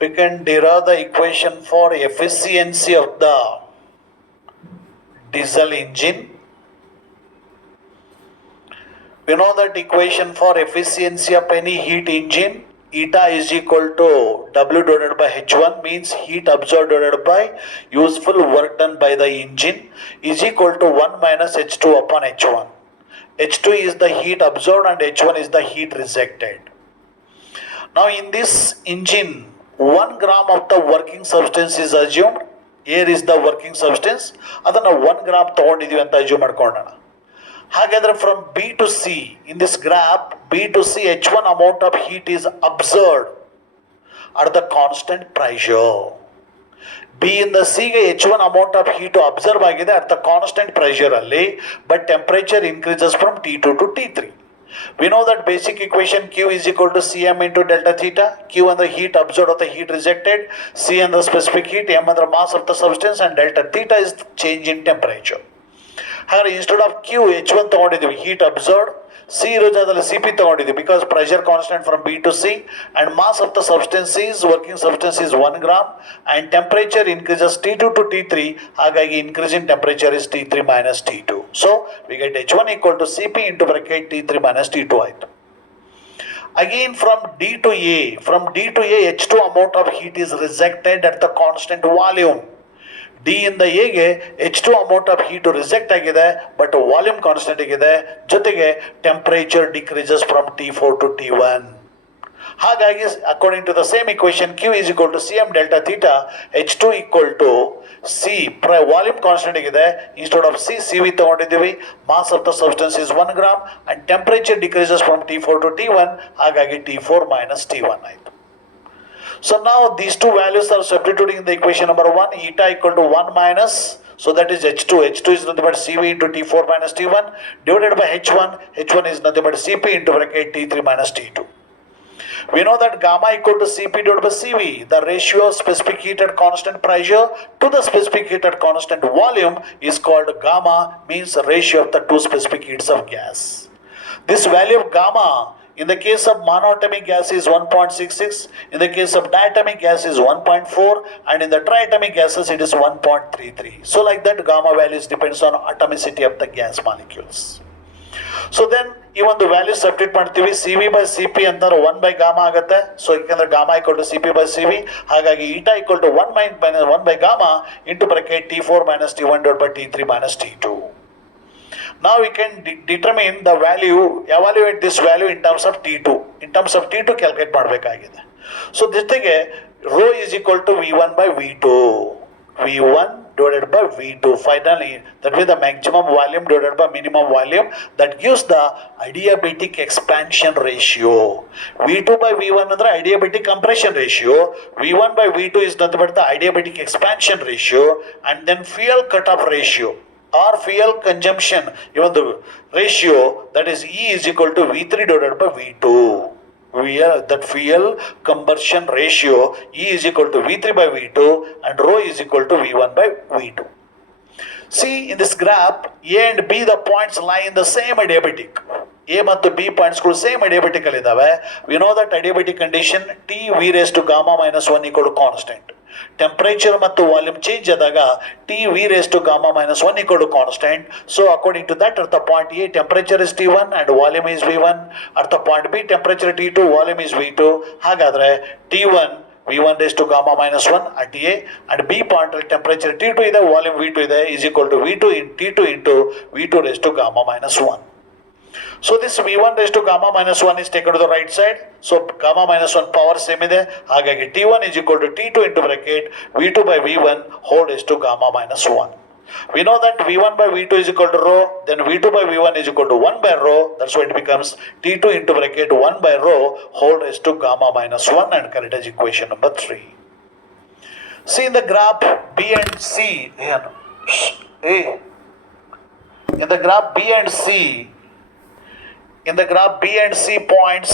we can derive the equation for efficiency of the diesel engine. We know that equation for efficiency of any heat engine, eta is equal to W divided by H1, means heat absorbed divided by useful work done by the engine, is equal to 1 minus H2 upon H1. H2 is the heat absorbed and H1 is the heat rejected. Now in this engine, 1 gram of the working substance is assumed. Air is the working substance. ಅದನ್ನು 1 gram ತಗೊಂಡಿದ್ದೀವಿ ಅಂತ assume ಮಾಡ್ಕೊಳ್ಳೋಣ. ಹಾಗಾದ್ರೆ from B to C in this graph, B to C H1 amount of heat is absorbed at the constant pressure. B ಇಂದ ಸಿಗೆ H1 amount of heat observe ಆಗಿದೆ at the constant pressure ಅಲ್ಲಿ, but temperature increases from T2 to T3. We know that basic equation Q is equal to Cm into delta theta. Q and the heat absorbed or the heat rejected, C and the specific heat, M and the mass of the substance, and delta theta is change in temperature. ಹಾಗಾದ್ರೆ instead of Q H1 ತಗೊಂಡಿದ್ವಿ, heat absorbed. C ಇರೋ ಜಾಗದಲ್ಲಿ C P ತಗೊಂಡಿದ್ವಿ because pressure constant from B to C, and mass of the substance is working substance is 1 gram, and temperature increases T2 to T3. ಹಾಗಾಗಿ increase in temperature is T3 minus T2. So we get H1 equal to C P into bracket T3 minus T2 ಆಯಿತು. Again from D to A, H2 amount of heat is rejected at the constant volume. D ಇಂದ ಎಗೆ H2 amount of heat reject ಆಗಿದೆ, but volume constant ಆಗಿದೆ, ಜೊತೆಗೆ temperature decreases from T4 to T1. ಹಾಗಾಗಿ according to the same equation Q is equal to Cm delta theta, H2 equal to C, volume constant ಆಗಿದೆ, instead of C V ತಗೊಂಡಿದ್ದೀವಿ, mass of the substance is 1 gram, and temperature decreases from T4 to T1, ಹಾಗಾಗಿ T4 minus T1 ಆಯಿತು. So now these two values are substituting in the equation number 1, eta equal to 1 minus, so that is H2. H2 is nothing but Cv into T4 minus T1 divided by H1. H1 is nothing but Cp into bracket T3 minus T2. We know that gamma equal to Cp divided by Cv, the ratio of specific heat at constant pressure to the specific heat at constant volume is called gamma, means ratio of the two specific heats of gas. This value of gamma in the case of monoatomic gas is 1.66, in the case of diatomic gas is 1.4, and in the triatomic gases it is 1.33. So like that gamma values depends on atomicity of the gas molecules. So then ಈ ಒಂದು value substitute ಮಾಡ್ತೀವಿ, Cv by Cp ಅಂತಾರೆ 1 by gamma ಆಗುತ್ತೆ. So ಯಾಕಂದ್ರೆ gamma equal to Cp by Cv, ಹಾಗಾಗಿ eta equal to 1 by gamma into bracket T4 minus T1 divided by T3 minus T2. Now we can determine the value, evaluate this value in terms of T2. In terms of T2 calculate ಮಾಡಬೇಕಾಗಿದೆ. So ಜೊತೆಗೆ rho is equal to V1 by V2. V1 divided by V2. Finally, that means the maximum volume divided by minimum volume, that gives the adiabatic expansion ratio. V2 by V1 ಅಂದ್ರೆ adiabatic compression ratio. V1 by V2 is nothing but the adiabatic expansion ratio, and then fuel cut-off ratio or fuel consumption, even the ratio, that is E is equal to V3 divided by V2. That fuel conversion ratio E is equal to V3 by V2 and rho is equal to V1 by V2. See in this graph, A and B the points lie in the same adiabatic. A ಮತ್ತು B ಪಾಯಿಂಟ್ಸ್ಗಳು same adiabatic ಅಲ್ಲಿ ಇದಾವೆ. We know that adiabatic condition T V raised to gamma minus 1 equal to constant. Temperature ಮತ್ತು volume change ಆದಾಗ T V raised to gamma minus 1 equal to constant. So according to that, at the point A temperature is T1 and volume is V1. At the point B temperature T2, volume is V2. ಹಾಗಾದ್ರೆ T1 V1 raised to gamma minus 1 at A, and B point temperature T2 ಇದೆ, volume V2 ಇದೆ, is equal to V2 in T2 into V2 raised to gamma minus 1. So this V1 raised to gamma minus 1 is taken to the right side. So gamma minus 1 power same ಇದೆ, ಹಾಗಾಗಿ T1 is equal to T2 into bracket V2 by V1 whole raised to gamma minus 1. We know that V1 by V2 is equal to rho, then V2 by V1 is equal to 1 by rho. That's why it becomes T2 into bracket 1 by rho whole raised to gamma minus 1, and correct as equation number 3. See in the graph B and C, in the graph B and C, in the graph B and C points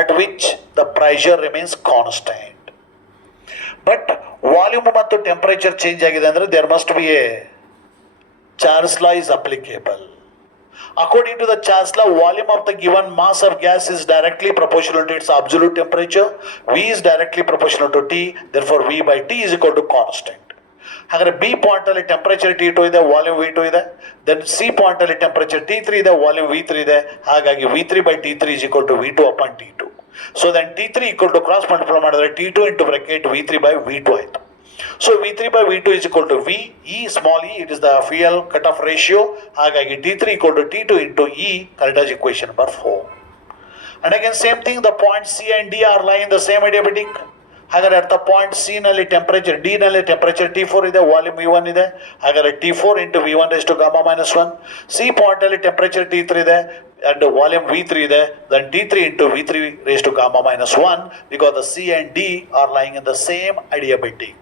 at which the pressure remains constant, but volume ಮತ್ತು temperature change ಆಗಿದೆ ಅಂದರೆ there must be a Charles law is applicable. According to the Charles law, volume of the given mass of gas is directly proportional to its absolute temperature. V is directly proportional to T. Therefore, V by T is equal to constant. ಹಾಗಾದ್ರೆ B point ಅಲ್ಲಿ temperature T2 ಇದೆ, volume V2 ಇದೆ. Then C point ಅಲ್ಲಿ temperature T3 ಇದೆ, volume V3 ಇದೆ. ಹಾಗಾಗಿ V3 by T3 is equal to V2 upon T2. So then T3 equal to cross multiply ಮಾಡಿದ್ರೆ T2 into bracket V3 by V2 ಆಯ್ತು. So V3 by V2 is equal to V, E small e, it is the fuel cutoff ratio. ಹಾಗಾಗಿ T3 equal to T2 into E, correct as equation number 4. And again same thing, the points C and D are lying in the same adiabatic. ಹಾಗಾದ್ರೆ ಅರ್ಥ point C ನಲ್ಲಿ temperature, D ನಲ್ಲಿ temperature T4 ಇದೆ, volume V1 ಇದೆ. ಹಾಗಾದ್ರೆ T4 into V1 raised to gamma minus 1. C point ಅಲ್ಲಿ temperature T3 ಇದೆ and volume V3 ಇದೆ. Then T3 into V3 raised to gamma minus 1 because the C and D are lying in the same adiabatic.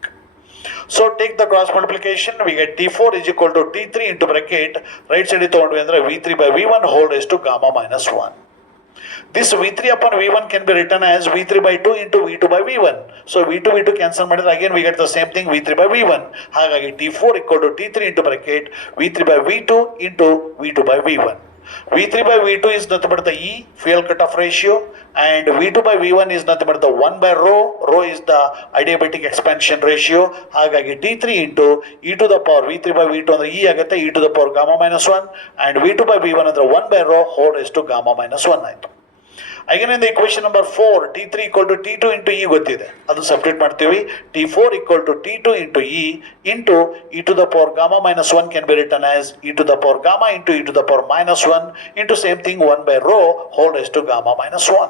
So take the cross multiplication, we get T4 is equal to T3 into bracket, right side ತಗೊಂಡ್ವಿ ಅಂದ್ರೆ V3 by V1 whole raised to gamma minus 1. This V3 upon V1 can be written as V3 by 2 into V2 by V1. So V2 cancel ಮಾಡಿದ್ರೆ again we get the same thing, V3 by V1. ಹಾಗಾಗಿ T4 equal to T3 into bracket V3 by V2 into V2 by V1. V3 by V2 is nothing but the E, fuel cutoff ratio, and V2 by V1 is nothing but the 1 by rho. Rho is the adiabatic expansion ratio. ಹಾಗಾಗಿ T3 into e to the power V3 by V2 ಅಂದ್ರೆ E ಆಗುತ್ತೆ, e to the power gamma minus 1, and V2 by V1 ಅಂದ್ರೆ 1 by rho whole raised to gamma minus 1 ಆಯ್ತು. Again in the equation number 4, T3 equal to T2 into E ಗೊತ್ತಿದೆ, ಅದು substitute ಮಾಡ್ತೀವಿ. T4 equal to T2 into E to the power gamma minus 1 can be written as e to the power gamma into e to the power minus 1 into same thing 1 by rho whole raised to gamma minus 1.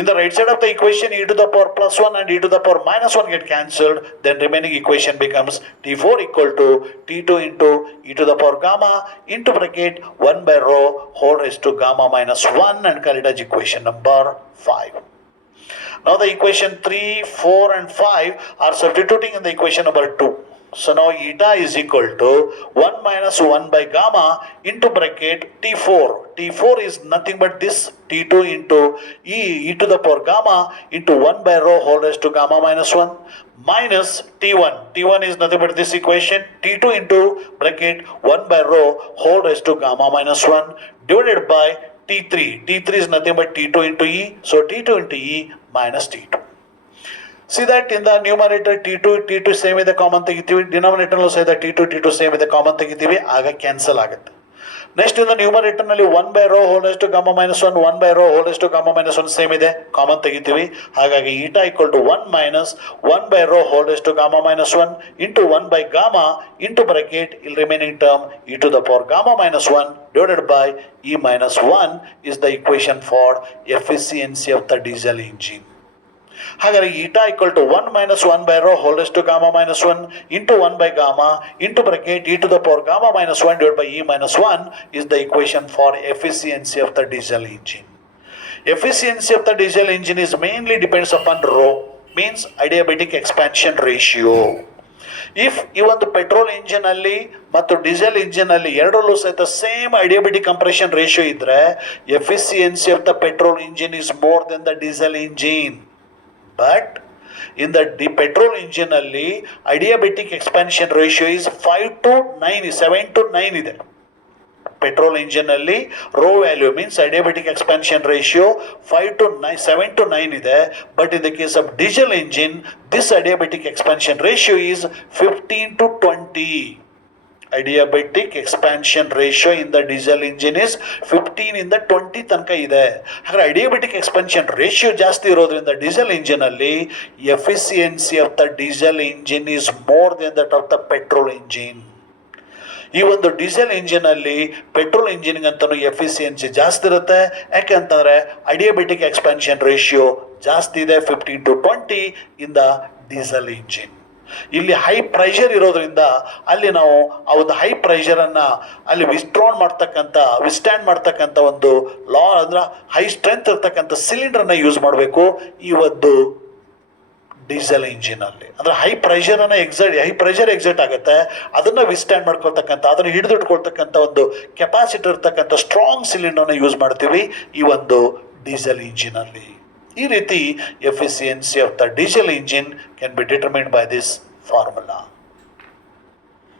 In the right side of the equation, e to the power plus 1 and e to the power minus 1 get cancelled. Then remaining equation becomes T4 equal to T2 into e to the power gamma into bracket 1 by rho whole raised to gamma minus 1 and call it as equation number 5. Now the equation 3, 4 and 5 are substituting in the equation number 2. So now eta is equal to 1 minus 1 by gamma into bracket T4. T4 is nothing but this T2 into e to the power gamma into 1 by rho whole raised to gamma minus 1 minus T1. T1 is nothing but this equation T2 into bracket 1 by rho whole raised to gamma minus 1 divided by T3. T3 is nothing but T2 into E. So T2 into E minus T2. See that in the numerator T2 same ಇದೆ, common ತೆಗಿತೀವಿ. ಡಿನಾಮಿನೇಟರ್ನಲ್ಲೂ ಸಹಿತ T2 same ಇದೆ, common ತೆಗಿತೀವಿ, ಆಗ cancel ಆಗುತ್ತೆ. Next in the numerator ನಲ್ಲಿ 1 by rho whole raised to gamma minus 1, 1 by rho whole raised to gamma minus 1 same ಇದೆ, common ತೆಗಿತೀವಿ. ಹಾಗಾಗಿ eta equal to 1 minus 1 by rho whole raised to gamma minus 1 into 1 by gamma into bracket il remaining term e to the power gamma minus 1 divided by e minus 1 is the equation for efficiency of the diesel engine. ಹಾಗಾದ್ರೆ eta equal to 1 minus 1 by rho whole raised to gamma minus 1 into 1 by gamma into bracket e to the power gamma minus 1 divided by e minus 1 is the equation for efficiency of the diesel engine. Efficiency of the diesel engine is mainly depends upon rho, means adiabatic expansion ratio. If ಈ ಒಂದು petrol engine ಅಲ್ಲಿ ಮತ್ತು diesel engine ಅಲ್ಲಿ ಎರಡರಲ್ಲೂ ಸಹಿತ same adiabatic compression ratio ಇದ್ರೆ efficiency of the petrol engine is more than the diesel engine. But in the petrol engine ಅಲ್ಲಿ adiabatic expansion ratio is 5 to 9, 7 to 9 ಇದೆ. ಪೆಟ್ರೋಲ್ ಇಂಜಿನ್ ಅಲ್ಲಿ rho value means adiabatic expansion ratio 5 to 9, 7 to 9 ಇದೆ. But in the case of diesel engine, this adiabatic expansion ratio is 15 to 20. Adiabatic expansion ratio in the diesel engine is 15 ಇಂದ 20 ತನಕ ಇದೆ. ಹಾಗಾದ್ರೆ adiabatic expansion ratio ಜಾಸ್ತಿ ಇರೋದ್ರಿಂದ diesel engine ಅಲ್ಲಿ efficiency of the diesel engine is more than that of the petrol engine. ಈ ಒಂದು diesel engine ಅಲ್ಲಿ ಪೆಟ್ರೋಲ್ ಇಂಜಿನ್ ಅಂತಾನು ಎಫಿಸಿಯನ್ಸಿ ಜಾಸ್ತಿ ಇರುತ್ತೆ. ಯಾಕೆಂತಂದ್ರೆ adiabatic expansion ratio ಜಾಸ್ತಿ ಇದೆ, 15 to 20 in the diesel engine. ಇಲ್ಲಿ ಹೈ ಪ್ರೆಷರ್ ಇರೋದ್ರಿಂದ ಅಲ್ಲಿ ನಾವು ಆ ಒಂದು ಹೈ ಪ್ರೆಷರ್ ಅನ್ನ ಅಲ್ಲಿ ವಿಸ್ಟ್ಯಾಂಡ್ ಮಾಡ್ತಕ್ಕಂಥ ಒಂದು ಲಾ ಅಂದ್ರೆ ಹೈ ಸ್ಟ್ರೆಂತ್ ಇರ್ತಕ್ಕಂಥ ಸಿಲಿಂಡರ್ ಅನ್ನ ಯೂಸ್ ಮಾಡಬೇಕು ಈ ಒಂದು ಡೀಸೆಲ್ ಇಂಜಿನ್ ಅಲ್ಲಿ. ಅಂದ್ರೆ ಹೈ ಪ್ರೆಷರ್ ಎಕ್ಸೈಟ್ ಆಗುತ್ತೆ, ಅದನ್ನ ವಿಸ್ಟ್ಯಾಂಡ್ ಮಾಡ್ಕೊಳ್ತಕ್ಕಂಥ, ಅದನ್ನ ಹಿಡಿದಿಟ್ಕೊಳ್ತಕ್ಕಂಥ ಒಂದು ಕೆಪಾಸಿಟಿ ಇರ್ತಕ್ಕಂಥ ಸ್ಟ್ರಾಂಗ್ ಸಿಲಿಂಡರ್ನ ಯೂಸ್ ಮಾಡ್ತೀವಿ ಈ ಒಂದು ಡೀಸೆಲ್ ಇಂಜಿನ್ ಅಲ್ಲಿ. ಈ ರೀತಿ efficiency of the diesel engine can be determined by this formula.